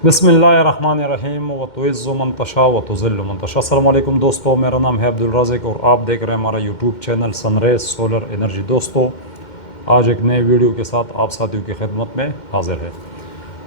बिस्मिल्लाहिर्रहमानिर्रहीम व तुइज़्ज़ु मन तशा व तुज़िल्लु मन तशा। अस्सलाम वालेकुम दोस्तों, मेरा नाम है अब्दुल राज़िक और आप देख रहे हैं हमारा YouTube channel sun rays solar energy. दोस्तों, आज एक नए वीडियो के साथ आप साथियों की खिदमत में हाजिर है।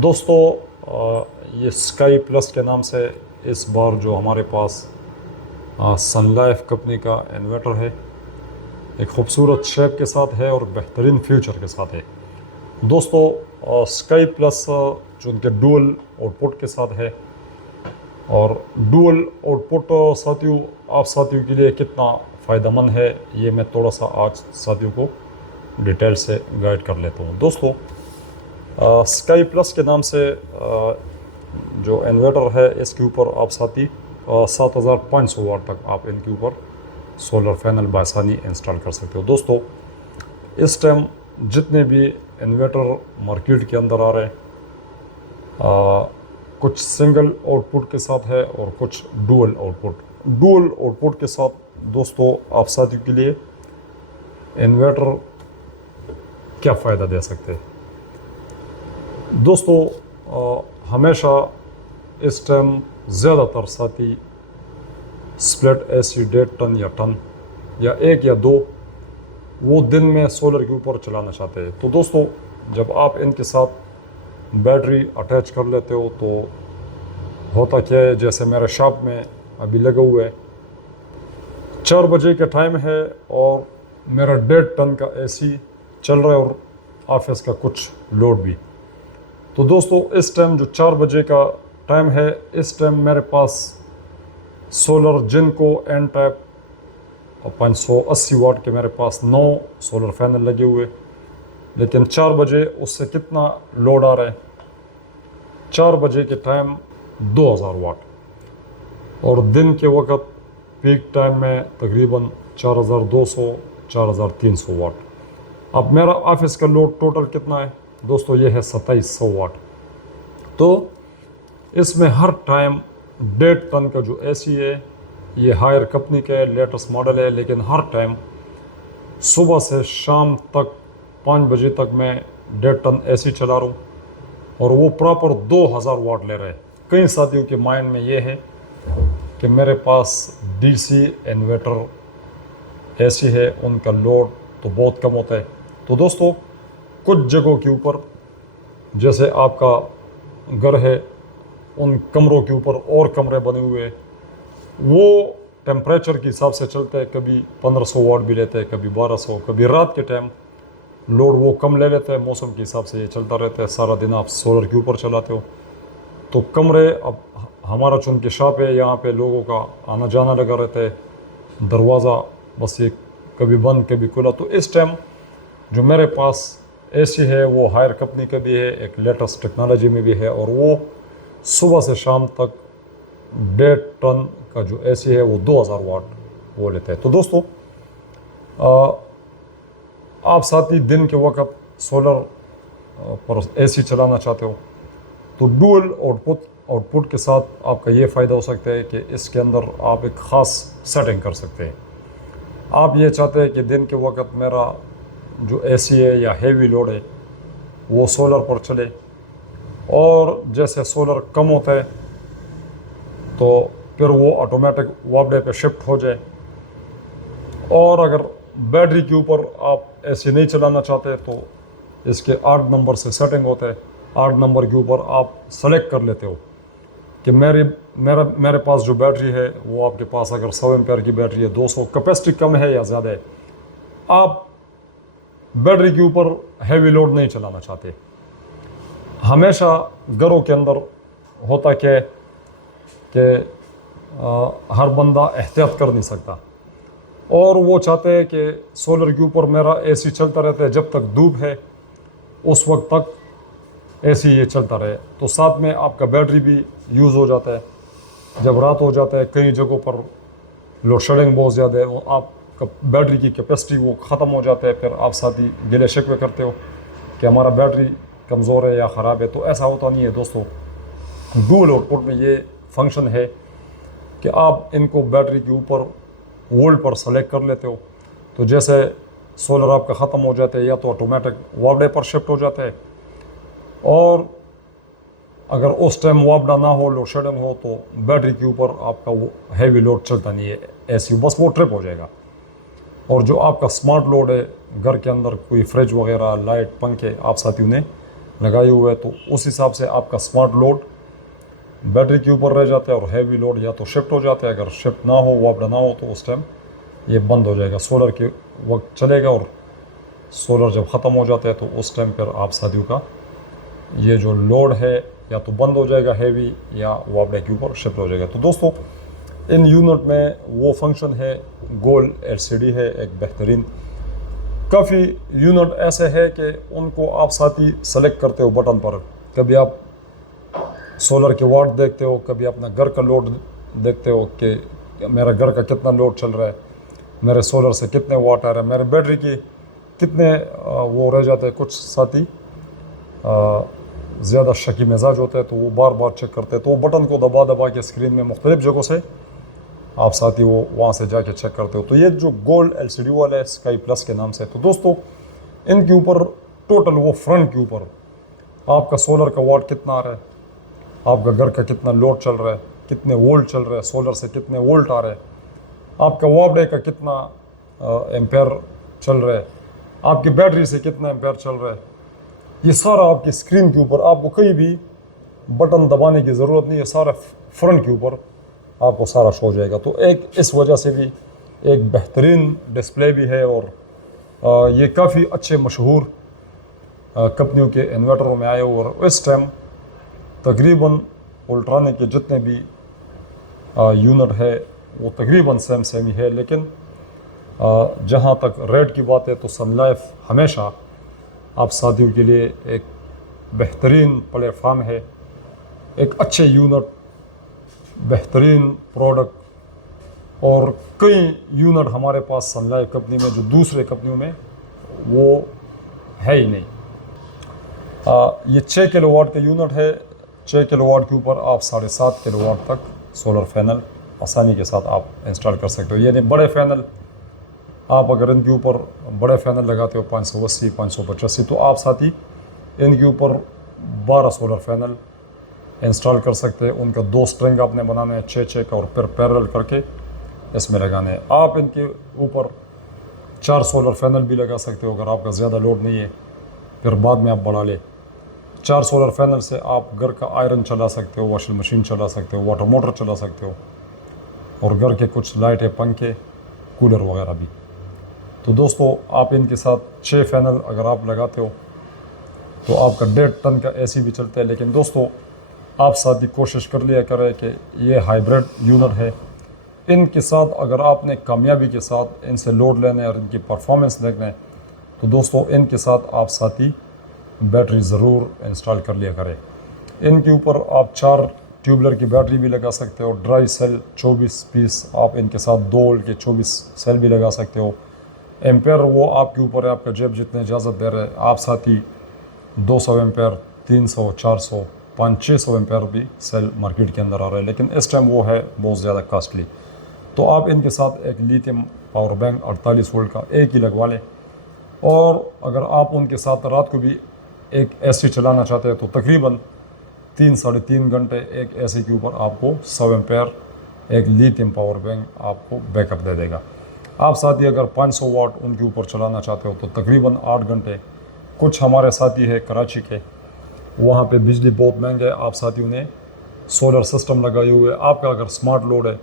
दोस्तों, ये स्काई प्लस के नाम से इस बार जो हमारे पास सन लाइफ कंपनी का इन्वर्टर है, एक खूबसूरत शेप के साथ है और बेहतरीन फ्यूचर के साथ है। दोस्तों, स्काई प्लस जो उनके डुअल आउटपुट के साथ है, और डुअल आउटपुट साथियों आप साथियों के लिए कितना फ़ायदेमंद है, ये मैं थोड़ा सा आज साथियों को डिटेल से गाइड कर लेता हूँ। दोस्तों, स्काई प्लस के नाम से जो इन्वर्टर है, इसके ऊपर आप साथी 7500 वाट तक आप इनके ऊपर सोलर पैनल बासानी इंस्टॉल कर सकते हो। दोस्तों, इस टाइम जितने भी इन्वर्टर मार्केट के अंदर आ रहे हैं, कुछ सिंगल आउटपुट के साथ है और कुछ डुअल आउटपुट के साथ। दोस्तों, आप साथियों के लिए इन्वर्टर क्या फ़ायदा दे सकते हैं। दोस्तों, हमेशा इस टाइम ज़्यादातर साथी स्प्लिट एसी 1.5 टन या टन या 1 या 2 वो दिन में सोलर के ऊपर चलाना चाहते हैं। तो दोस्तों, जब आप इनके साथ बैटरी अटैच कर लेते हो तो होता क्या है, जैसे मेरे शॉप में अभी लगे हुए 4 बजे का टाइम है और मेरा 1.5 टन का एसी चल रहा है और ऑफिस का कुछ लोड भी। तो दोस्तों, इस टाइम जो 4 बजे का टाइम है, इस टाइम मेरे पास सोलर जिनको एन टाइप 580 वाट के मेरे पास 9 सोलर पैनल लगे हुए, लेकिन 4 बजे उससे कितना लोड आ रहा है, 4 बजे के टाइम 2000 वाट और दिन के वक्त पीक टाइम में तकरीबन 4200-4300 वाट। अब मेरा ऑफिस का लोड टोटल कितना है दोस्तों, ये है 2700 वाट। तो इसमें हर टाइम 1.5 टन का जो एसी है, ये हायर कंपनी का लेटेस्ट मॉडल है, लेकिन हर टाइम सुबह से शाम तक 5 बजे तक मैं 1.5 टन एसी चला रहा हूँ और वो प्रॉपर 2000 वाट ले रहे हैं। कई साथियों के माइंड में ये है कि मेरे पास डीसी इन्वर्टर एसी है, उनका लोड तो बहुत कम होता है। तो दोस्तों, कुछ जगहों के ऊपर जैसे आपका घर है, उन कमरों के ऊपर और कमरे बने हुए हैं, वो टेम्परेचर के हिसाब से चलते हैं, कभी 1500 वाट भी लेते हैं, कभी 1200, कभी रात के टाइम लोड वो कम ले लेते हैं। मौसम के हिसाब से ये चलता रहता है, सारा दिन आप सोलर के ऊपर चलाते हो तो कमरे, अब हमारा चुन के शॉप है, यहाँ पे लोगों का आना जाना लगा रहता है, दरवाज़ा बस ये कभी बंद कभी खुला। तो इस टाइम जो मेरे पास एसी है वो हायर कंपनी का भी है, एक लेटेस्ट टेक्नोलॉजी में भी है, और वो सुबह से शाम तक 1.5 टन का जो एसी है वो 2000 वाट वो लेते हैं। तो दोस्तों, आप साथी दिन के वक्त सोलर पर एसी चलाना चाहते हो तो डुअल आउटपुट के साथ आपका ये फ़ायदा हो सकता है कि इसके अंदर आप एक ख़ास सेटिंग कर सकते हैं। आप ये चाहते हैं कि दिन के वक्त मेरा जो एसी है या हेवी लोड है वो सोलर पर चले, और जैसे सोलर कम होता है तो फिर वो ऑटोमेटिक वापडे पे शिफ्ट हो जाए। और अगर बैटरी के ऊपर आप एसी नहीं चलाना चाहते तो इसके 8 नंबर से सेटिंग होता है। 8 नंबर के ऊपर आप सेलेक्ट कर लेते हो कि मेरे पास जो बैटरी है वो आपके पास अगर 100 एम्पेयर की बैटरी है, 200 कैपेसिटी कम है या ज़्यादा है, आप बैटरी के ऊपर हैवी लोड नहीं चलाना चाहते। हमेशा घरों के अंदर होता क्या है कि हर बंदा एहतियात कर नहीं सकता, और वो चाहते हैं कि सोलर के ऊपर मेरा एसी चलता रहता है, जब तक धूप है उस वक्त तक एसी ये चलता रहे। तो साथ में आपका बैटरी भी यूज़ हो जाता है। जब रात हो जाता है, कई जगहों पर लोड शेडिंग बहुत ज़्यादा है, वो आपका बैटरी की कैपेसिटी वो ख़त्म हो जाता है, फिर आप साथी गिले शिकवे करते हो कि हमारा बैटरी कमज़ोर है या ख़राब है। तो ऐसा होता नहीं है दोस्तों। डुअल आउटपुट में ये फंक्शन है कि आप इनको बैटरी के ऊपर वोल्ट पर सेलेक्ट कर लेते हो, तो जैसे सोलर आपका ख़त्म हो जाता है या तो ऑटोमेटिक वापडे पर शिफ्ट हो जाता है, और अगर उस टाइम वापडा ना हो, लोड शेडिंग हो, तो बैटरी के ऊपर आपका वो हैवी लोड चलता नहीं है एसी, बस वो ट्रिप हो जाएगा। और जो आपका स्मार्ट लोड है, घर के अंदर कोई फ्रिज वगैरह, लाइट, पंखे आप साथियों ने लगाए हुए हैं, तो उस हिसाब से आपका स्मार्ट लोड बैटरी के ऊपर रह जाता है और हैवी लोड या तो शिफ्ट हो जाता है। अगर शिफ्ट ना हो, वापडा ना हो, तो उस टाइम ये बंद हो जाएगा। सोलर के वक्त चलेगा और सोलर जब ख़त्म हो जाता है तो उस टाइम पर आप साथियों का ये जो लोड है या तो बंद हो जाएगा हैवी, या वापडे के ऊपर शिफ्ट हो जाएगा। तो दोस्तों, इन यूनिट में वो फंक्शन है, गोल एलसीडी है एक बेहतरीन। काफ़ी यूनिट ऐसे है कि उनको आप साथी सेलेक्ट करते हो बटन पर। कभी आप सोलर के वाट देखते हो, कभी अपना घर का लोड देखते हो कि मेरा घर का कितना लोड चल रहा है, मेरे सोलर से कितने वाट आ रहे हैं, मेरे बैटरी की कितने वो रह जाते हैं। कुछ साथी ज़्यादा शकी मिजाज होते हैं तो वो बार बार चेक करते हैं, तो वो बटन को दबा दबा के स्क्रीन में मुख्तलिफ जगहों से आप साथी वो वहाँ से जाके चेक करते हो। तो ये जो गोल्ड एलसीडी वाला है, स्काई प्लस के नाम से, तो दोस्तों इनके ऊपर टोटल वो फ्रंट के ऊपर आपका सोलर का वाट कितना आ रहा है, आपका घर का कितना लोड चल रहा है, कितने वोल्ट चल रहा है, सोलर से कितने वोल्ट आ रहे हैं, आपका वापडे का कितना एम्पेयर चल रहा है, आपकी बैटरी से कितना एम्पेयर चल रहा है, ये सारा आपकी स्क्रीन के ऊपर, आपको कहीं भी बटन दबाने की ज़रूरत नहीं है, सारा फ्रंट के ऊपर आपको सारा शो हो जाएगा। तो एक इस वजह से भी एक बेहतरीन डिस्प्ले भी है, और ये काफ़ी अच्छे मशहूर कंपनियों के इन्वर्टरों में आए। और इस टाइम तकरीबन उल्ट्रानिक के जितने भी यूनिट है वो तकरीबन सेम ही है, लेकिन जहाँ तक रेट की बात है तो सन लाइफ हमेशा आप साथियों के लिए एक बेहतरीन प्लेटफार्म है, एक अच्छे यूनिट, बेहतरीन प्रोडक्ट। और कई यूनिट हमारे पास सन लाइफ कंपनी में जो दूसरे कंपनियों में वो है ही नहीं। ये 6 किलोवाट का यूनिट है। 6 किलोवाट के ऊपर आप 7.5 किलोवाट तक सोलर पैनल आसानी के साथ आप इंस्टॉल कर सकते हो। यानी बड़े पैनल आप अगर इनके ऊपर बड़े पैनल लगाते हो 580, 585, तो आप साथ ही इनके ऊपर 12 सोलर पैनल इंस्टॉल कर सकते हैं। उनका 2 स्ट्रिंग आपने बनाना है 6-6 का, और फिर पैरेलल करके इसमें लगाने हैं। आप इनके ऊपर 4 सोलर पैनल भी लगा सकते हो अगर आपका ज़्यादा लोड नहीं है, फिर बाद में आप बढ़ा ले। 4 सोलर पैनल से आप घर का आयरन चला सकते हो, वॉशिंग मशीन चला सकते हो, वाटर मोटर चला सकते हो, और घर के कुछ लाइटें, पंखे, कूलर वगैरह भी। तो दोस्तों, आप इनके साथ 6 पैनल अगर आप लगाते हो तो आपका 1.5 टन का एसी भी चलता है। लेकिन दोस्तों, आप साथ ही कोशिश कर लिया करें कि ये हाइब्रिड यूनिट है, इनके साथ अगर आपने कामयाबी के साथ इनसे लोड लेना है और इनकी परफॉर्मेंस देखना है, तो दोस्तों इनके साथ आप साथ ही बैटरी ज़रूर इंस्टॉल कर लिया करें। इनके ऊपर आप 4 ट्यूबलर की बैटरी भी लगा सकते हो, ड्राई सेल 24 पीस आप इनके साथ 2 वोल्ट के 24 सेल भी लगा सकते हो। एम्पेयर वो आपके ऊपर है, आपका जेब जितने इजाज़त दे रहे हैं। आप साथ ही 200 एम्पेयर, 300, 400, 500-600 एम्पेयर भी सेल मार्केट के अंदर आ रहा है, लेकिन इस टाइम वो है बहुत ज़्यादा कॉस्टली। तो आप इनके साथ एक लिथियम पावर बैंक 48 वोल्ट का एक ही लगवा लें। और अगर आप उनके साथ रात को भी एक एसी चलाना चाहते हैं तो तकरीबन 3-3.5 घंटे एक एसी के ऊपर आपको 100 एम्पेयर एक लिथियम पावर बैंक आपको बैकअप दे देगा। आप साथ ही अगर 500 वाट उनके ऊपर चलाना चाहते हो तो तकरीबन 8 घंटे। कुछ हमारे साथी है कराची के, वहाँ पे बिजली बहुत महंगा है, आप साथियों ने सोलर सिस्टम लगाए हुए। आपका अगर स्मार्ट लोड है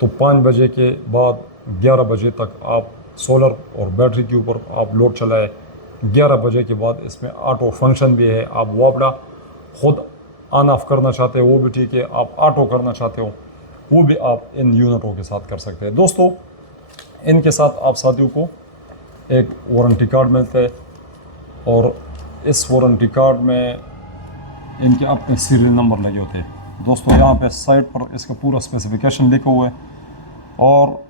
तो 5 बजे के बाद 11 बजे तक आप सोलर और बैटरी के ऊपर आप लोड चलाए। 11 बजे के बाद इसमें ऑटो फंक्शन भी है, आप वापडा खुद ऑन ऑफ करना चाहते हो वो भी ठीक है, आप ऑटो करना चाहते हो वो भी आप इन यूनिटों के साथ कर सकते हैं। दोस्तों, इनके साथ आप साथियों को एक वारंटी कार्ड मिलता है, और इस वारंटी कार्ड में इनके अपने सीरियल नंबर लगे होते हैं। दोस्तों, यहाँ पे साइड पर इसका पूरा स्पेसिफिकेशन लिखा हुआ है, और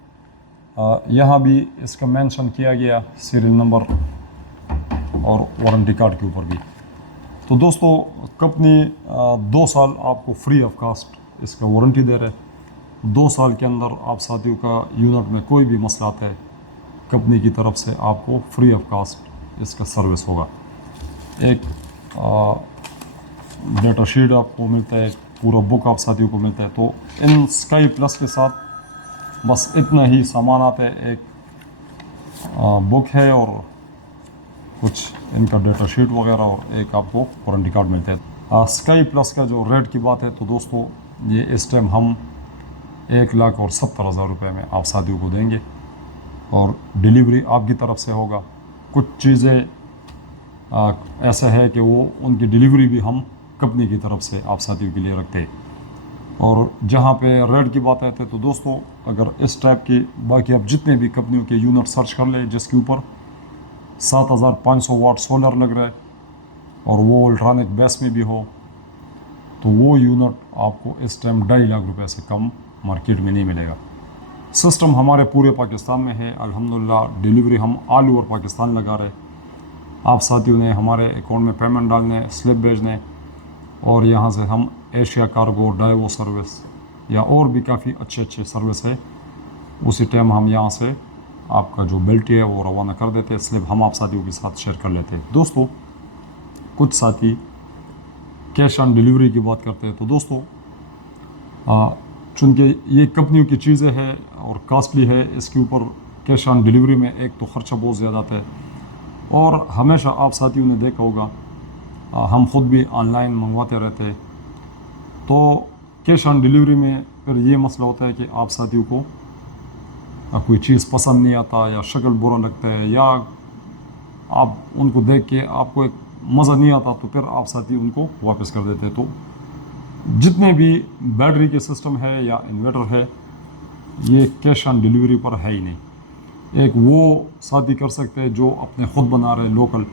यहाँ भी इसका मेंशन किया गया सीरियल नंबर और वारंटी कार्ड के ऊपर भी। तो दोस्तों, कंपनी 2 साल आपको फ्री ऑफ कास्ट इसका वारंटी दे रहे हैं। 2 साल के अंदर आप साथियों का यूनिट में कोई भी मसला आता है, कंपनी की तरफ से आपको फ्री ऑफ कास्ट इसका सर्विस होगा। एक डेटा शीट आपको मिलता है, पूरा बुक आप साथियों को मिलता है। तो इन स्काई प्लस के साथ बस इतना ही सामान आता है, एक बुक है और कुछ इनका डेटा शीट वगैरह और एक आपको वारंटी कार्ड मिलता है। स्काई प्लस का जो रेट की बात है तो दोस्तों ये इस टाइम हम 1,70,000 रुपये में आप साथियों को देंगे और डिलीवरी आपकी तरफ से होगा। कुछ चीज़ें ऐसा है कि वो उनकी डिलीवरी भी हम कंपनी की तरफ से आप साथियों के लिए रखते हैं। और जहाँ पे रेट की बात आती है तो दोस्तों अगर इस टाइप की बाकी आप जितने भी कंपनियों के यूनिट सर्च कर लें जिसके ऊपर 7,500 वाट सोलर लग रहा है और वो अल्ट्रानिक बेस में भी हो, तो वो यूनिट आपको इस टाइम 2.5 लाख रुपए से कम मार्केट में नहीं मिलेगा। सिस्टम हमारे पूरे पाकिस्तान में है अल्हम्दुलिल्लाह। डिलीवरी हम ऑल ओवर पाकिस्तान लगा रहे। आप साथियों ने हमारे अकाउंट में पेमेंट डालने, स्लिप भेजने और यहाँ से हम एशिया कार्गो, डाइवो सर्विस या और भी काफ़ी अच्छे सर्विस है, उसी टाइम हम यहाँ से आपका जो बिल्टी है वो रवाना कर देते हैं। स्लिप हम आप साथियों के साथ शेयर कर लेते हैं। दोस्तों कुछ साथी कैश ऑन डिलीवरी की बात करते हैं तो दोस्तों चूँकि ये कंपनियों की चीज़ें हैं और कॉस्टली है, इसके ऊपर कैश ऑन डिलीवरी में एक तो ख़र्चा बहुत ज़्यादा आता है और हमेशा आप साथियों ने देखा होगा हम ख़ुद भी ऑनलाइन मंगवाते रहते हैं। तो कैश ऑन डिलीवरी में फिर ये मसला होता है कि आप साथियों को कोई चीज़ पसंद नहीं आता या शक्ल बुरा लगता है या आप उनको देख के आपको एक मज़ा नहीं आता, तो फिर आप साथी उनको वापस कर देते हैं। तो जितने भी बैटरी के सिस्टम है या इन्वर्टर है, ये कैश ऑन डिलीवरी पर है ही नहीं। एक वो साथी कर सकते हैं जो अपने ख़ुद बना रहे लोकल।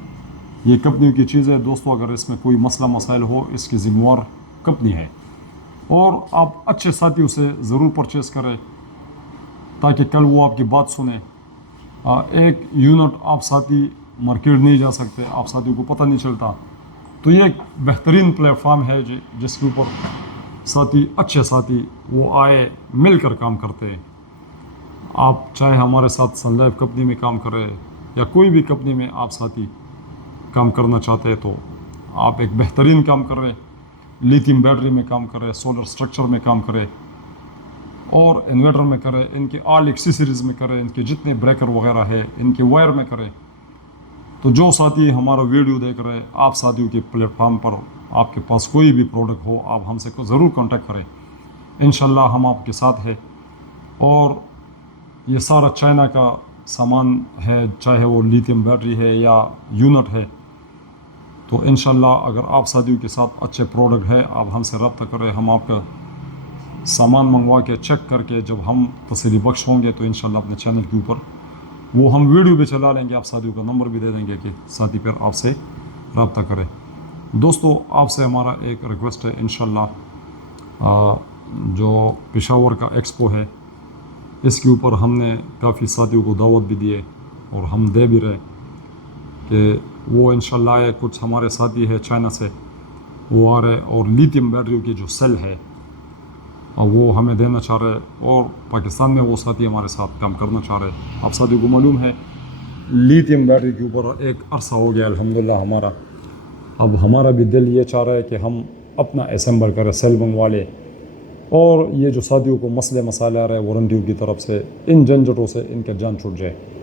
ये कंपनियों की चीज़ है दोस्तों, अगर इसमें कोई मसला मसाइल हो इसकी ज़िम्मेवार कंपनी है और आप अच्छे साथियों से ज़रूर परचेज़ करें ताकि कल वो आपकी बात सुने। एक यूनिट आप साथी मार्केट नहीं जा सकते, आप साथियों को पता नहीं चलता, तो ये एक बेहतरीन प्लेटफॉर्म है जिसके ऊपर साथी अच्छे साथी वो आए मिलकर काम करते हैं। आप चाहे हमारे साथ सन लाइफ कंपनी में काम करें या कोई भी कंपनी में आप साथी काम करना चाहते हैं तो आप एक बेहतरीन काम कर रहे हैं। लिथियम बैटरी में काम कर रहे हैं, सोलर स्ट्रक्चर में काम करें और इन्वर्टर में करें, इनके ऑल एक्सेसरीज़ में करें, इनके जितने ब्रेकर वगैरह है इनके वायर में करें। तो जो साथी हमारा वीडियो देख रहे हैं, आप साथियों के प्लेटफॉर्म पर आपके पास कोई भी प्रोडक्ट हो, आप हमसे ज़रूर कांटेक्ट करें। इंशाल्लाह हम आपके साथ हैं। और ये सारा चाइना का सामान है, चाहे वो लिथियम बैटरी है या यूनिट है, तो इंशाल्लाह अगर आप साथियों के साथ अच्छे प्रोडक्ट है, आप हमसे रब्ता करें। हम आपका सामान मंगवा के चेक करके जब हम तसल्ली बख्श होंगे तो इंशाल्लाह अपने चैनल के ऊपर वो हम वीडियो भी चला लेंगे, आप साथियों का नंबर भी दे देंगे कि साथी फिर आपसे रब्ता करें। दोस्तों आपसे हमारा एक रिक्वेस्ट है, इंशाल्लाह जो पेशावर का एक्सपो है इसके ऊपर हमने काफ़ी साथियों को दावत भी दी है और हम दे भी रहे कि वो इंशाल्लाह कुछ हमारे साथी है चाइना से वो आ रहे और लिथियम बैटरियों की जो सेल है और वो हमें देना चाह रहे हैं और पाकिस्तान में वो साथी हमारे साथ काम करना चाह रहे हैं। आप साथियों को मालूम है लिथियम बैटरी के ऊपर एक अरसा हो गया अल्हम्दुलिल्लाह हमारा। अब हमारा भी दिल ये चाह रहा है कि हम अपना असेंबल करें, सेल मंगवा लें और ये जो साथियों को मसले मसाले आ रहे हैं वारंटियों की तरफ से, इन झंझटों से इनका जान छूट जाए।